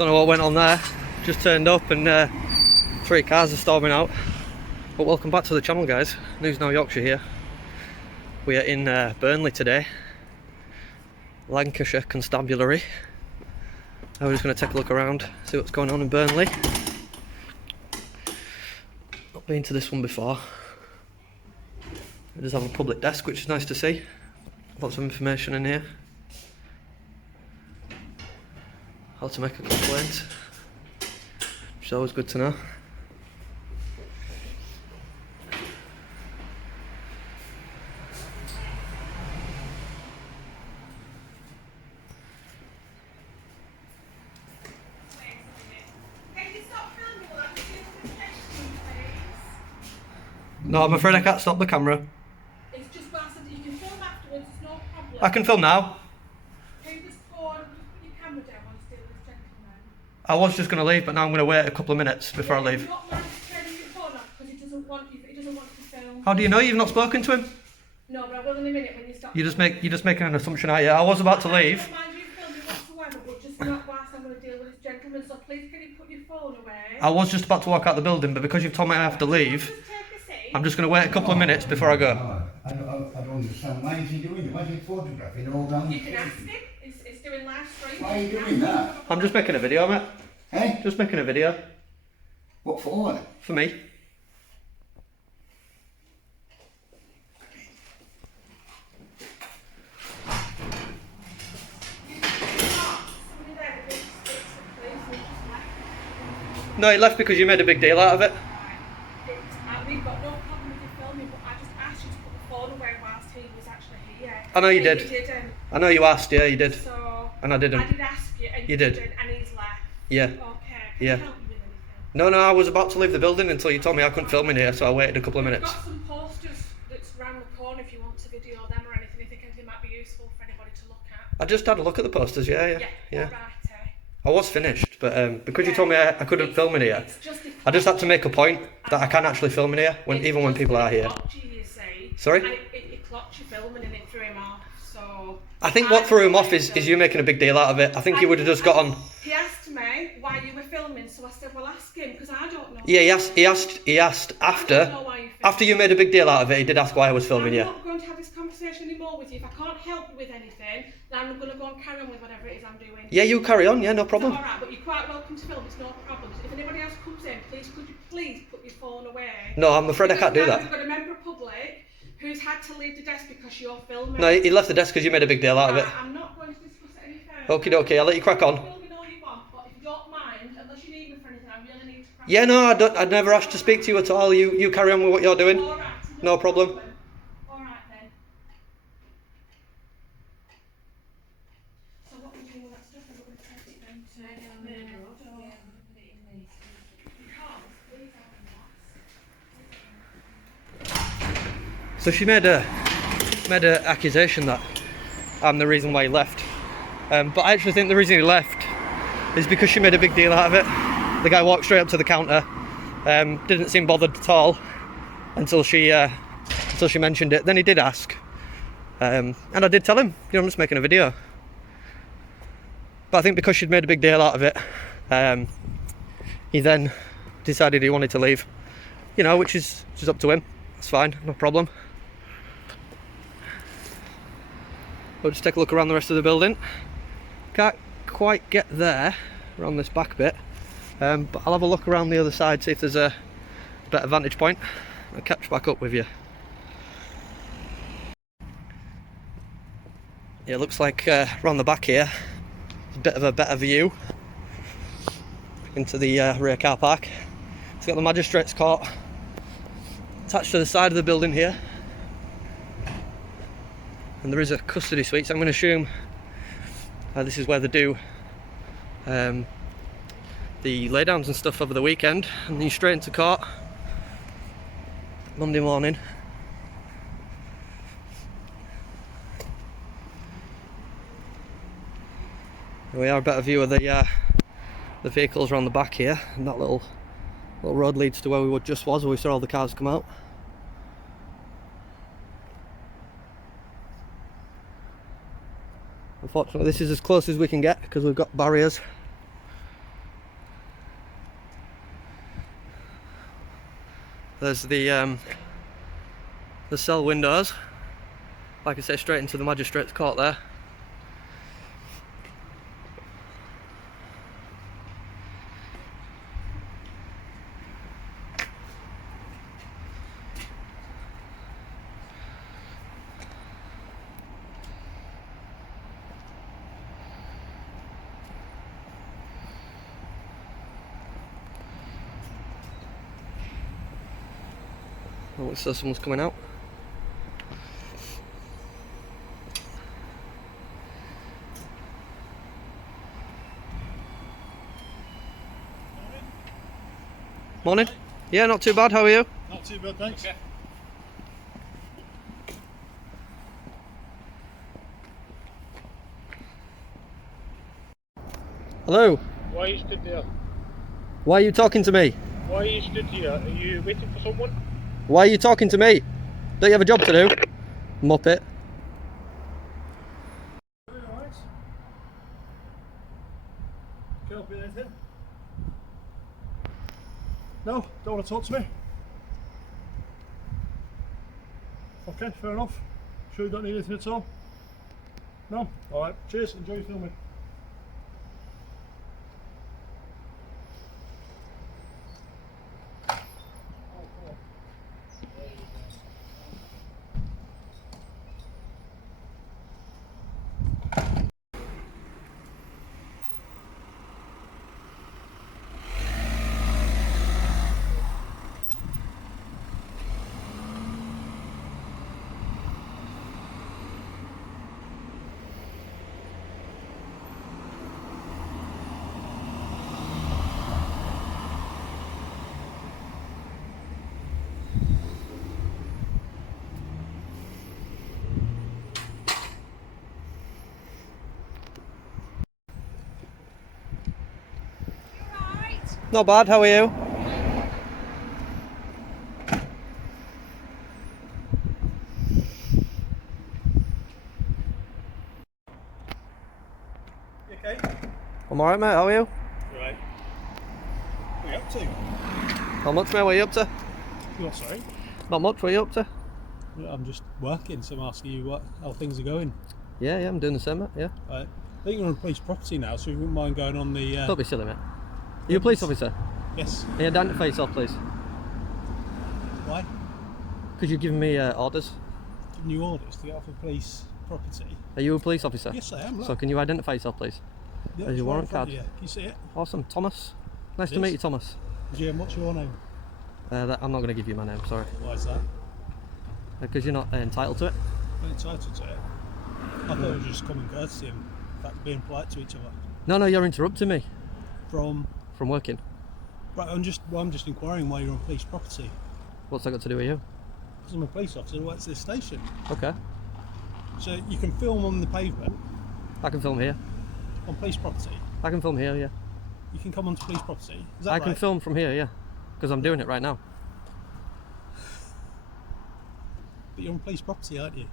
Don't know what went on there. Just turned up and 3 cars are storming out. But welcome back to the channel, guys. News Now Yorkshire here. We are in Burnley today. Lancashire Constabulary. We're just going to take a look around, see what's going on in Burnley. Not been to this one before. It does have a public desk, which is nice to see. Lots of information in here. How to make a complaint, which is always good to know. No, I'm afraid I can't stop the camera. It's just bastard that you can film afterwards, it's no problem. I can film now. Can you just go and put your camera down while you're still with this gentleman? I was just going to leave, but now I'm going to wait a couple of minutes before I leave. You're not allowed to turn your phone off because he doesn't want to film. How do you know you've not spoken to him? No, but I will in a minute when you stop. You're just making an assumption, are you? I was about to leave. I don't mind you filming whatsoever, but just not whilst I'm going to deal with this gentleman. So please, can you put your phone away? I was just about to walk out the building, but because you've told me I have to leave, Just take a seat. I'm just going to wait a couple of minutes before I go. I don't understand. Why is he doing it? Why is he photographing all down the You can street? ask him. It's doing live stream. Why are you doing that? I'm just making a video, mate. Hey? Just making a video. What for? For me. Somebody there with big sticks and police and just left. No, he left because you made a big deal out of it. We've got no problem with you filming, but I just asked you to put the phone away whilst he was actually here. I know you And did. You didn't. I know you asked, yeah, you did. So And I didn't. I did ask you, and You you did. didn't, and he's left. Yeah. Okay. Can Yeah. I help you with anything? No, I was about to leave the building until you told me I couldn't film in here, so I waited a couple of We've minutes. got some posters that's round the corner if you want to video them or anything. If you think anything might be useful for anybody to look at. I just had a look at the posters, yeah. All right. I was finished, but because you told me I couldn't film in here, It's just if I just had to make a point that I can actually film in here, even when people are here. You see. Sorry? And it clocked you filming and it threw him off. So I think what threw him off is you making a big deal out of it. I think he would have just got on. He asked me why you were filming, so I said, well, ask him, because I don't know. Yeah, he asked after you made a big deal out of it. He did ask why I was filming you. I'm not going to have this conversation anymore with you. If I can't help you with anything, then I'm going to go and carry on with whatever it is I'm doing. Yeah, you carry on. Yeah, no problem. All right, but you're quite welcome to film. It's no problem. If anybody else comes in, could you please put your phone away? No, I'm afraid I can't do We've that. got a member of public who's had to leave the desk because you're filming. No, he left the desk because you made a big deal out of it. I'm not going to discuss it any further. Okie dokie, I'll let you crack on. Film me all you want, but if you don't mind, unless you need me for anything, I really need to crack Yeah, no, I'd never asked to speak to you at all. You carry on with what you're doing. All right, No problem. All right then. So what we do with that stuff? We're going to take it down to the main road, or you can't. Please have a glass. So she made a accusation that I'm the reason why he left. But I actually think the reason he left is because she made a big deal out of it. The guy walked straight up to the counter, didn't seem bothered at all until she mentioned it. Then he did ask, and I did tell him, I'm just making a video. But I think because she'd made a big deal out of it, he then decided he wanted to leave. Which is up to him. It's fine, no problem. We'll just take a look around the rest of the building. Can't quite get there around this back bit, but I'll have a look around the other side, see if there's a better vantage point. I'll catch back up with you. Yeah, it looks like around the back here, there's a bit of a better view into the rear car park. It's got the magistrates court attached to the side of the building here. And there is a custody suite, so I'm going to assume this is where they do the laydowns and stuff over the weekend, and then you're straight into court Monday morning. Here we are, a better view of the vehicles around the back here, and that little road leads to where we just was, where we saw all the cars come out. Unfortunately, this is as close as we can get because we've got barriers. There's the cell windows. Like I say, straight into the magistrate's court there. Oh, it says someone's coming out. Morning. Yeah, not too bad. How are you? Not too bad, thanks. Okay. Hello. Why are you stood there? Why are you talking to me? Why are you stood here? Are you waiting for someone? Why are you talking to me? Don't you have a job to do? Muppet. Alright. Can I help you with anything? No? Don't want to talk to me? Okay, fair enough. Sure you don't need anything at all? No? Alright, cheers, enjoy your filming. Not bad. How are you? You okay? I'm alright, mate. How are you? Right. What are you up to? Not much, mate. What are you up to? You're sorry? Not much. What are you up to? I'm just working, so I'm asking you how things are going. Yeah, I'm doing the same, mate. Yeah. Right. I think you're on police property now, so you wouldn't mind going on the... Don't be silly, mate. Are you a police officer? Yes. Can you identify yourself, please? Why? Because you've given me orders. Giving you orders to get off of police property. Are you a police officer? Yes, I am. Look. So can you identify yourself, please? Yeah, there's your it's right warrant in front card. of you. Can you see it? Awesome. Thomas. Nice It to meet is. you, Thomas. Jim, what's your name? I'm not going to give you my name, sorry. Why is that? Because you're not entitled to it. I'm entitled to it. I thought it was just common courtesy and in fact being polite to each other. No, you're interrupting me From working. right, I'm just inquiring why you're on police property. What's that got to do with you? Because I'm a police officer who works at this station. Okay. So you can film on the pavement I can film here. on police property. I can film here, yeah. You can come onto police property. Is that I right? can film from here, yeah. Because I'm doing it right now. But you're on police property, aren't you?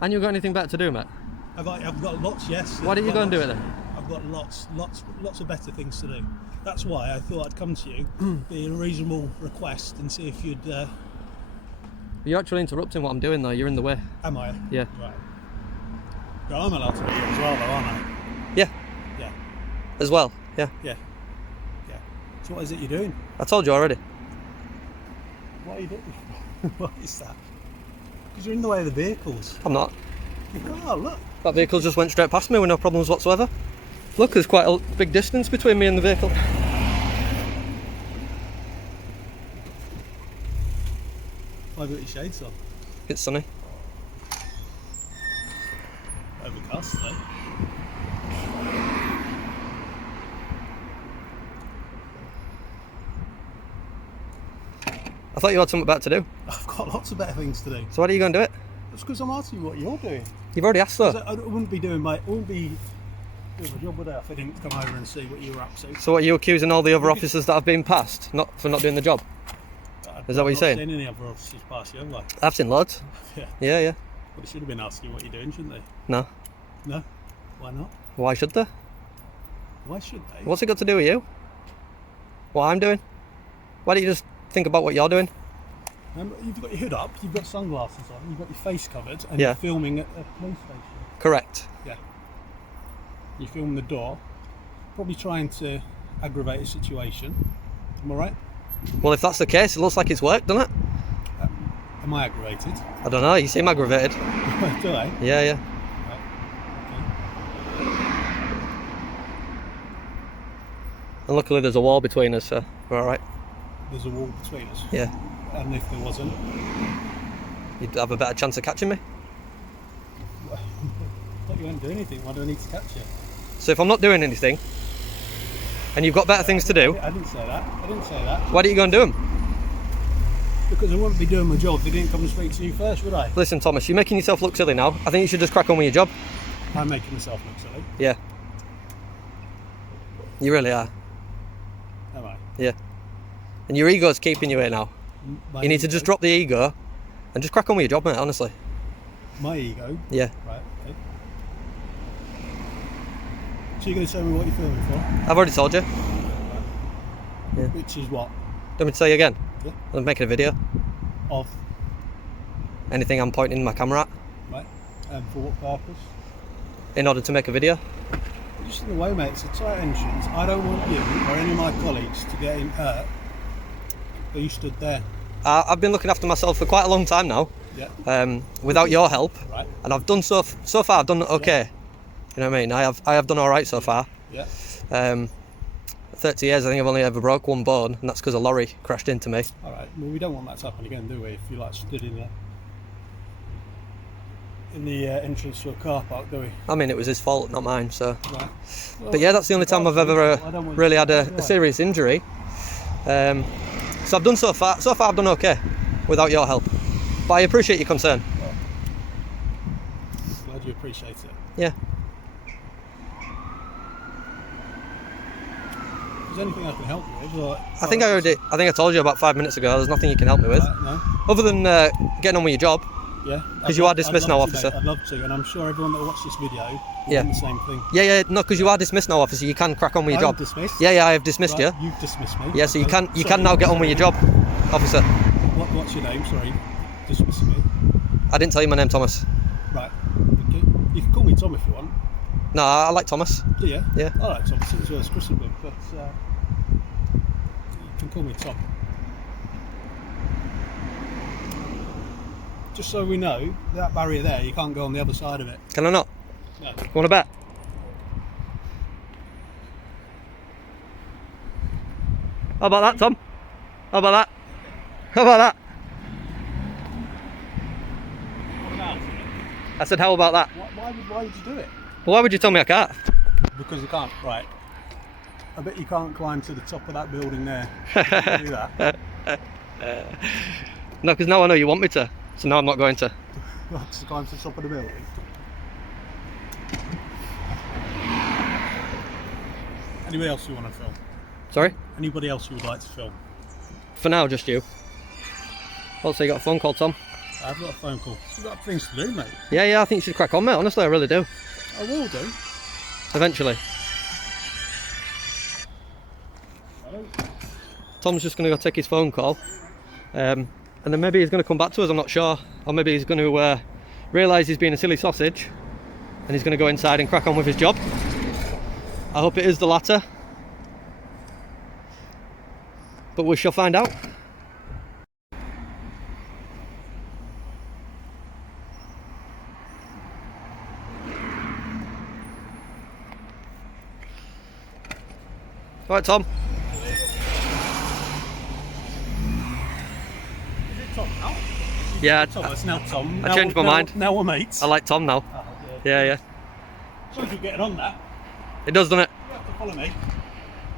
And you got anything better to do, mate? I've got lots, yes. Why don't you I've go got and do lots. it then? I've got lots of better things to do. That's why I thought I'd come to you, be a reasonable request, and see if you'd. You're actually interrupting what I'm doing though, you're in the way. Am I? Yeah. Right. Well, I'm allowed to be here as well, though, aren't I? Yeah, Yeah. as well, yeah. Yeah. Yeah. So what is it you're doing? I told you already. What are you doing? What is that? Because you're in the way of the vehicles. I'm not. Oh, look. That vehicle just went straight past me with no problems whatsoever. Look, there's quite a big distance between me and the vehicle. Why have you got your shades on? It's sunny. Overcast today. I thought you had something better to do. I've got lots of better things to do. So why are you going to do it? That's because I'm asking you what you're doing. You've already asked though. I wouldn't be doing my job, would I, if I didn't come over and see what you were up to. So what, are you accusing all the other officers that have been passed for not doing the job? Is that what you're saying? I've not seen any other officers pass you, have I? I've seen loads. Yeah. Yeah. But they should have been asking what you're doing, shouldn't they? No. No? Why not? Why should they? Why should they? What's it got to do with you? What I'm doing? Why don't you just think about what you're doing. You've got your hood up, you've got sunglasses on, you've got your face covered, and Yeah. you're filming at a police station. Correct. Yeah. You're filming the door, probably trying to aggravate a situation. Am I right? Well, if that's the case, it looks like it's worked, doesn't it? Am I aggravated? I don't know. You seem aggravated. Do I? Yeah, yeah. Right. And luckily, there's a wall between us, so we're all right. Okay. There's a wall between us. Yeah. And if there wasn't, You'd have a better chance of catching me. I thought you wouldn't do anything. Why do I need to catch you? So if I'm not doing anything, and you've got better things to do, I didn't say that. I didn't say that. why don't you go and do them? Because I wouldn't be doing my job if they didn't come and speak to you first, would I? Listen, Thomas, you're making yourself look silly now. I think you should just crack on with your job. I'm making myself look silly. Yeah. You really are. Am I? Yeah. And your ego's keeping you here now. My You need to ego- just drop the ego and just crack on with your job, mate, honestly. My ego. Yeah. Right, okay. So you're going to tell me what you're filming for? I've already told you. Yeah. Which is what? Do you want me to tell you again? Yeah. I'm making a video. Of, Anything I'm pointing my camera at right? And for what purpose? in order to make a video. Just in the way, mate. It's a tight entrance. I don't want you or any of my colleagues to get hurt. But you stood there. I've been looking after myself for quite a long time now, Yeah. without your help, Right. and I've done so far. I've done okay. You know what I mean? I have done all right so far. Yeah. 30 years, I think I've only ever broke one bone, and that's because a lorry crashed into me. All right. Well, we don't want that to happen again, do we? If you like stood in the entrance to a car park, do we? I mean, it was his fault, not mine. So, Right. but yeah, that's the only time I've ever really had a serious injury. So I've done so far. So far, I've done okay, without your help. But I appreciate your concern. Glad you appreciate it. Yeah. Is there anything I can help you with? Or, I think I told you about 5 minutes ago. There's nothing you can help me with, No. other than getting on with your job. Yeah. 'Cause you are dismissed I'd love now, to, officer. mate. I'd love to, and I'm sure everyone that will watch this video will Yeah. want the same thing. Yeah, no, because you are dismissed now, officer. You can crack on with your I'm job. dismissed. Yeah, I have dismissed Right, you. You've dismissed me. Yeah, so you Okay. can now get on with your job, officer. What's your name? Sorry, dismissing me. I didn't tell you my name, Thomas. Right. Okay. You can call me Tom if you want. No, I like Thomas. Do you? Yeah. All right, Tom. Since it's Christmas, but you can call me Tom. Just so we know, that barrier there, you can't go on the other side of it. Can I not? No. You want to bet? How about that, Tom? How about that? How about that? I said, how about that? Why would you do it? Well, why would you tell me I can't? Because you can't. Right. I bet you can't climb to the top of that building there. You can't do that. No, because now I know you want me to. So now I'm not going to. To climb to the top of the building. Anybody else you want to film? Sorry? Anybody else you would like to film? For now, just you. Also, you got a phone call, Tom. I've got a phone call. You've got things to do, mate. Yeah, I think you should crack on, mate. Honestly, I really do. I will do. Eventually. Tom's just going to go take his phone call. And then maybe he's going to come back to us, I'm not sure. Or maybe he's going to realise he's being a silly sausage. And he's going to go inside and crack on with his job. I hope it is the latter. But we shall find out. Right, Tom. Is it Tom now? Yeah, Thomas, now Tom. I changed my mind. Now we're mates. I like Tom now. Oh, Yeah. As long as you're getting on that, It does, doesn't it? you have to follow me.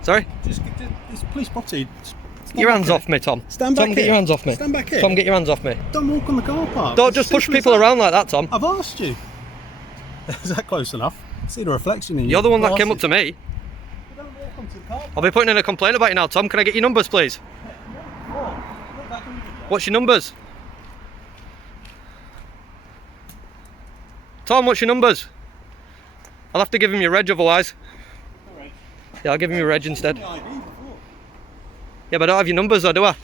Sorry? Just this police property. Get your hands off me, Tom. Stand back Tom, get here. your hands off me. Stand back here. Tom, get your hands off me. Don't walk on the car park. Don't It's just push simple as people that. around like that, Tom. I've asked you. Is that close enough? See the reflection in you. You're the one that came up to me. Don't walk onto the car park. I'll be putting in a complaint about you now, Tom. Can I get your numbers, please? Look back on your video. What's your numbers? Tom, what's your numbers? I'll have to give him your reg otherwise. Alright. Yeah, I'll give him your reg instead. My ID before. Yeah, but I don't have your numbers though, do I?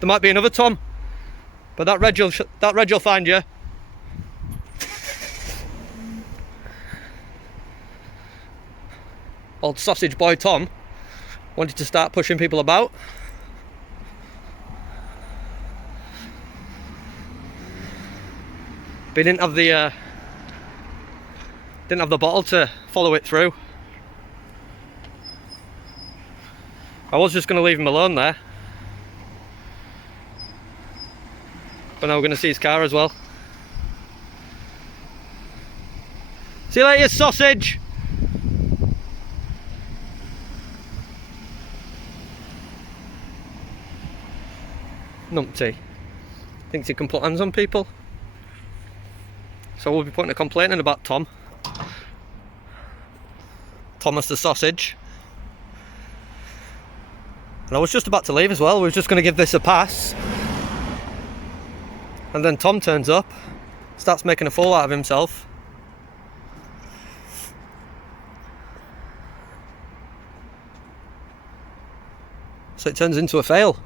There might be another Tom, but that Reg will find you. Old sausage boy Tom wanted to start pushing people about. But he didn't have the bottle to follow it through. I was just going to leave him alone there, but now we're going to see his car as well. See you later, sausage! Numpty thinks he can put hands on people, so we'll be putting a complaint in about Tom. Thomas the sausage. And I was just about to leave as well. We were just going to give this a pass, and then Tom turns up, starts making a fool out of himself. So it turns into a fail.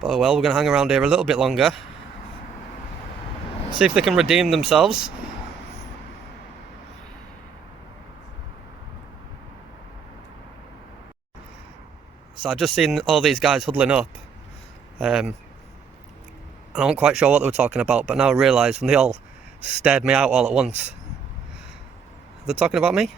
But oh well, we're going to hang around here a little bit longer, see if they can redeem themselves. So I've just seen all these guys huddling up, and I wasn't quite sure what they were talking about, but now I realise when they all stared me out all at once. They're talking about me?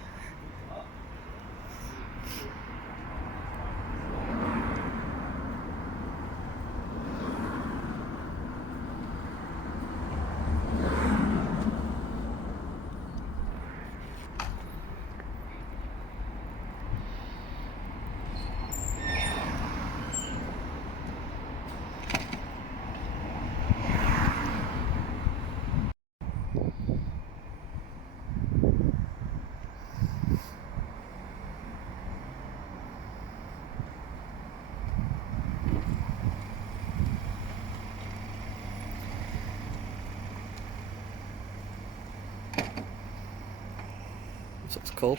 This looks cool.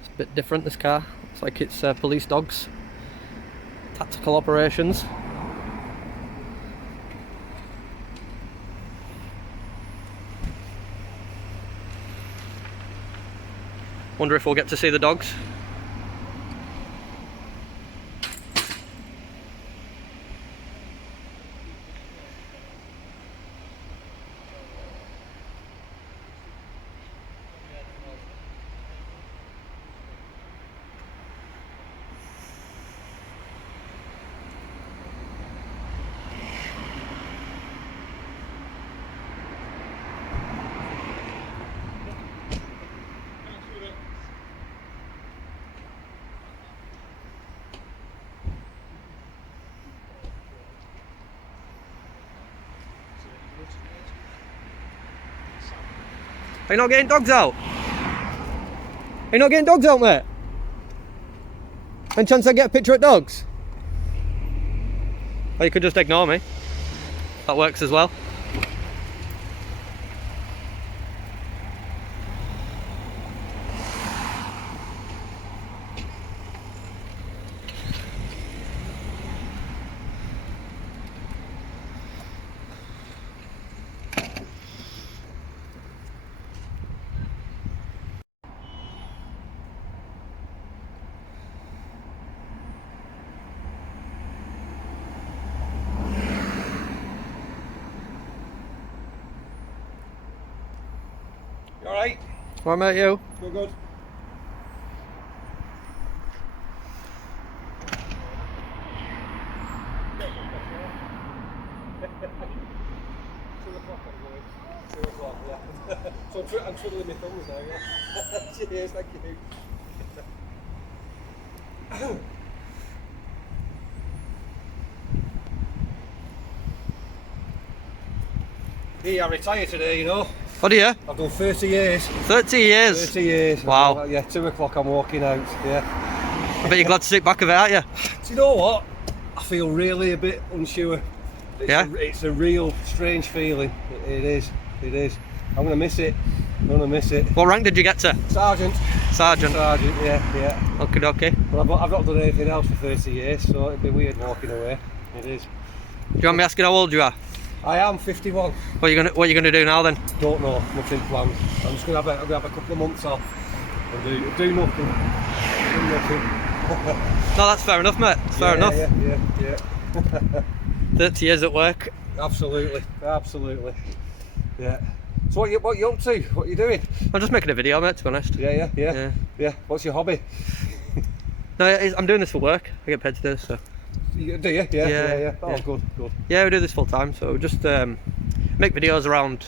It's a bit different, this car. Looks like it's police dogs. Tactical operations. Wonder if we'll get to see the dogs. Are you not getting dogs out? Are you not getting dogs out, mate? Any chance I get a picture of dogs? Or you could just ignore me. That works as well. You alright? What about you? Feel good? So I'm twiddling my thumbs now, yeah. Cheers, thank you. Yeah, I retired today, you know. What are you? I've done 30 years. 30 years? 30 years. Wow. Yeah, 2 o'clock I'm walking out, yeah. I bet you're glad to sit back of it, aren't you? Do you know what? I feel really a bit unsure. Yeah? It's a real strange feeling. It is. I'm going to miss it. Gonna miss it. What rank did you get to? Sergeant. Sergeant. Sergeant, yeah. Okay, okay. Do But I've not done anything else for 30 years, so it'd be weird walking away. It is. you want me asking how old you are? I am 51. What are you gonna do now then? Don't know, nothing planned. I'm just gonna have a couple of months off and do nothing. Do nothing. No, that's fair enough, mate. It's fair enough. Yeah. 30 years at work. Absolutely. Yeah. So what you up to? What you doing? I'm just making a video, mate, to be honest. Yeah. What's your hobby? No, I'm doing this for work. I get paid to do this, so. Do you? Yeah. Oh, Yeah. good. Yeah, we do this full time, so we just make videos around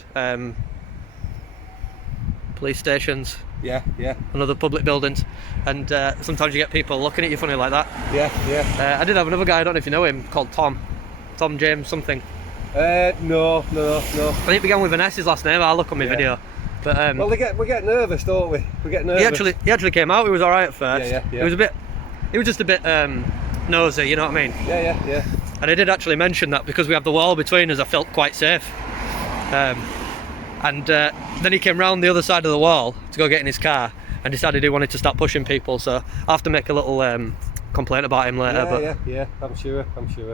police stations Yeah. and other public buildings, and sometimes you get people looking at you funny like that. Yeah. I did have another guy, I don't know if you know him, called Tom James something. No. I think it began with an S, his last name. I'll look on my Yeah. video. But Well, we get nervous, don't we? We get nervous. he actually came out. He was all right at first. Yeah. He was just a bit nosy, you know what I mean? Yeah. And I did actually mention that because we have the wall between us, I felt quite safe. And then he came round the other side of the wall to go get in his car and decided he wanted to start pushing people. So I have to make a little complaint about him later. Yeah. I'm sure.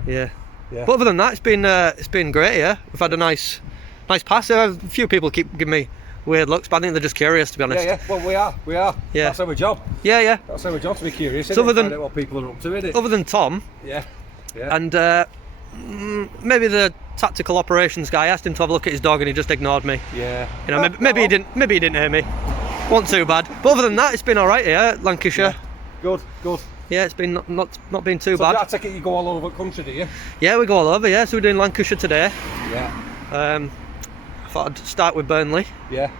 Yeah. Yeah. But other than that, it's been great. Yeah, we've had a nice pass. A few people keep giving me weird looks, but I think they're just curious, to be honest. Yeah. Well, we are. Yeah. That's our job. Yeah. That's our job, to be curious. So other than- Find out what people are up to, innit? Other than Tom Yeah. and maybe the tactical operations guy, I asked him to have a look at his dog and he just ignored me. Yeah. You know, maybe he didn't hear me. Wasn't too bad. But other than that, it's been all right here, Lancashire. Good. Yeah, it's been not been too So bad. I take it you go all over the country, do you? Yeah, we go all over. Yeah, so we're doing Lancashire today. Yeah. I thought I'd start with Burnley, Yeah.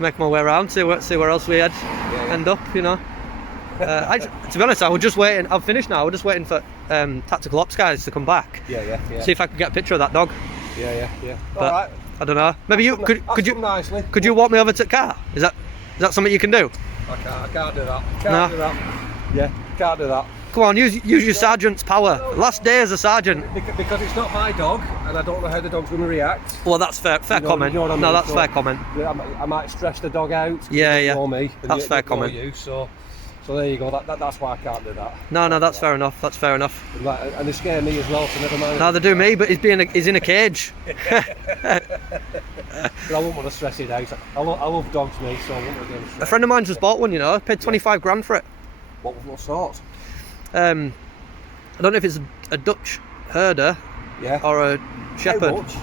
make my way around, see where else we had end up. You know. To be honest, I was just waiting. I've finished now. We're just waiting for tactical ops guys to come back. Yeah. See if I could get a picture of that dog. Yeah. But All right. I don't know. Maybe you could you nicely. could you walk me over to the car? Is that something you can do? I can't do that. No. Do that. Yeah. Can't do that. Come on, use your sergeant's power. Last day as a sergeant. Because it's not my dog, and I don't know how the dog's going to react. Well, that's fair You know- comment. you know what I No, mean? that's So- fair comment. Yeah, I might stress the dog out. Yeah. You know me. and That's you- fair you know comment. You, so there you go. That's why I can't do that. No, that's fair enough. That's fair enough. And they scare me as well, so never mind. No, they do me, but he's in a cage. But I wouldn't want to stress it out. I love dogs, me, so I wouldn't want to A stress. friend of mine just bought one. You know, paid 25 grand for it. What sort? I don't know if it's a Dutch herder Yeah. or a shepherd. How much?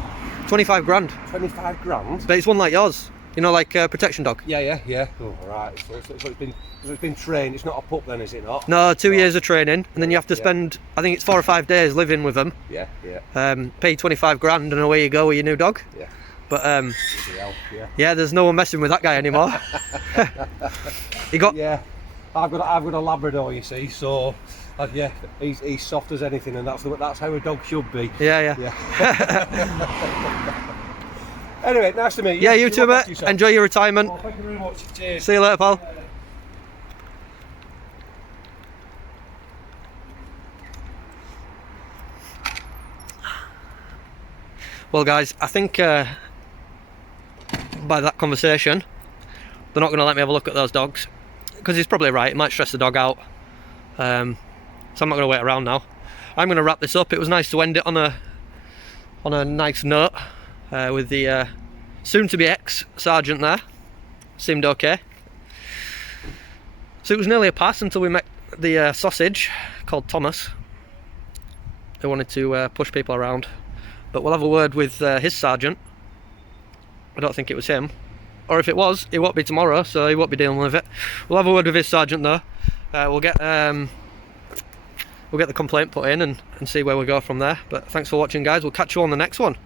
25 grand. 25 grand? But it's one like yours. You know, like a protection dog. Yeah. Oh, right. So it's been trained. It's not a pup then, is it not? No, 2 years of training, and then you have to spend, I think it's 4 or 5 days living with them. Yeah. Pay 25 grand, and away you go with your new dog. Yeah. But Bloody hell, yeah, there's no one messing with that guy anymore. He got Yeah. I've got a Labrador, you see, so he's soft as anything, and that's how a dog should be. yeah. Anyway, nice to meet you. Yeah, you too, look after mate. yourself. Enjoy your retirement. Oh, thank you very much. Cheers. See you later, pal. Well, guys, I think by that conversation, they're not going to let me have a look at those dogs, because he's probably right. It might stress the dog out. So I'm not going to wait around now. I'm going to wrap this up. It was nice to end it on a nice note with the soon-to-be ex-sergeant there. Seemed okay. So it was nearly a pass until we met the sausage called Thomas, who wanted to push people around. But we'll have a word with his sergeant. I don't think it was him. Or if it was, it won't be tomorrow, so he won't be dealing with it. We'll have a word with his sergeant though. We'll get the complaint put in and see where we go from there. But thanks for watching, guys. We'll catch you on the next one.